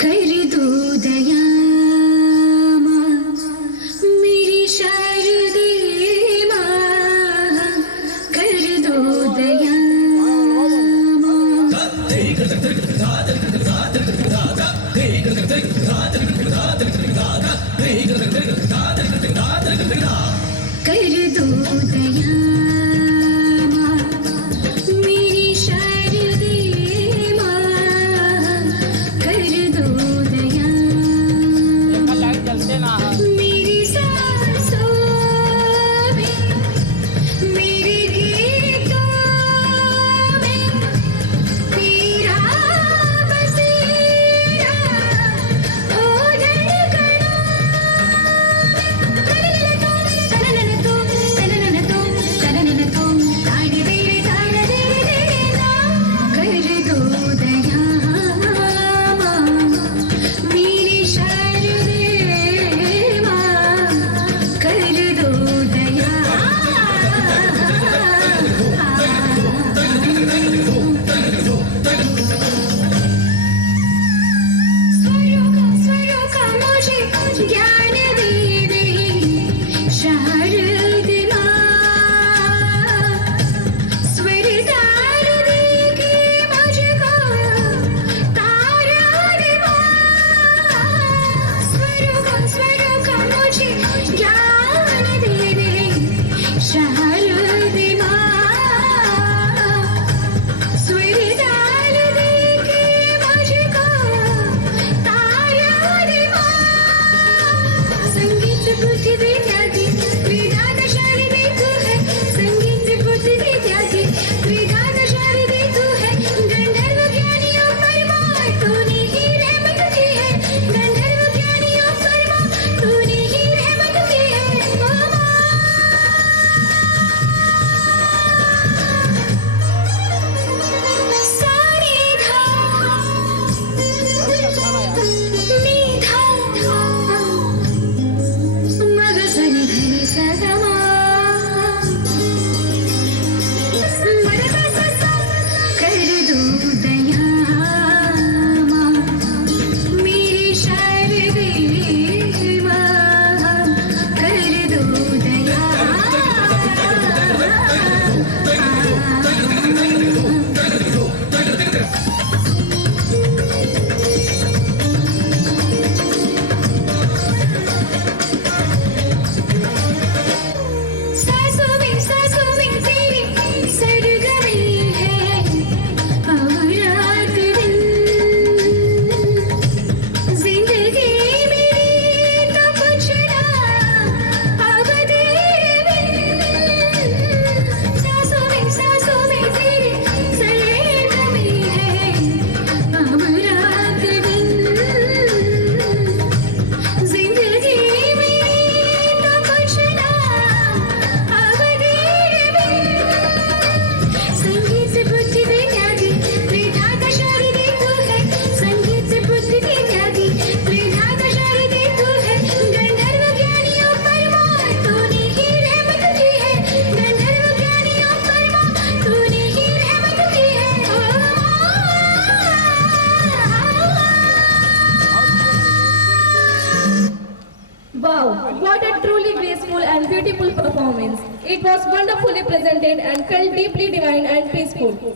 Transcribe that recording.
कर दो दया मेरी शारदे माँ, कर दो दया कर दो दया मेरी शारदे माँ, कर दो दया मेरी सांसों में, मेरे गीतों में तेरा बसेरा, ओ धड़कनों ज्ञान दे दे शारदे माँ, स्वर तार दे के मुझको तारा दे माँ, स्वरों का मुझे ज्ञान दे दे शारदे माँ, स्वर तार दे के मुझको तारा दे माँ, संगीत बुद्धि विद्यार्थी विधान शारदे तू है, संगीत बुद्धि विद्यार्थी विधान शारदे तू है, गंधर्व ज्ञानियों परमा तूने ही रहमत की है, गंधर्व ज्ञानियों परमा तूने ही रहमत की है, ओ माँ। सारे धाम मीठा मगजनी धनी सगमा मरदा ससा कर दो दया माँ, मेरी शारदे माँ, कर दो दया सासों में तेरी सरगमी है, अब रात दिन जिंदगी मेरी तो कुछ ना अब तेरे बिन, सासों में तेरी सरगमी है, अब रात दिन जिंदगी मेरी तो कुछ ना अब तेरे बिन, संगीत बुद्धि विद्यार्थी विधाता शारदे तू है, संगीत बुद्धि विद्यार्थी विधाता शारदे तू है, गंधर्व ज्ञानियों परमा तूने ही रहमत की है, गंधर्व ज्ञानियों परमा तूने ही रहमत की है, ओ Wow, what a truly graceful and beautiful performance. It was wonderfully presented and felt deeply divine and peaceful.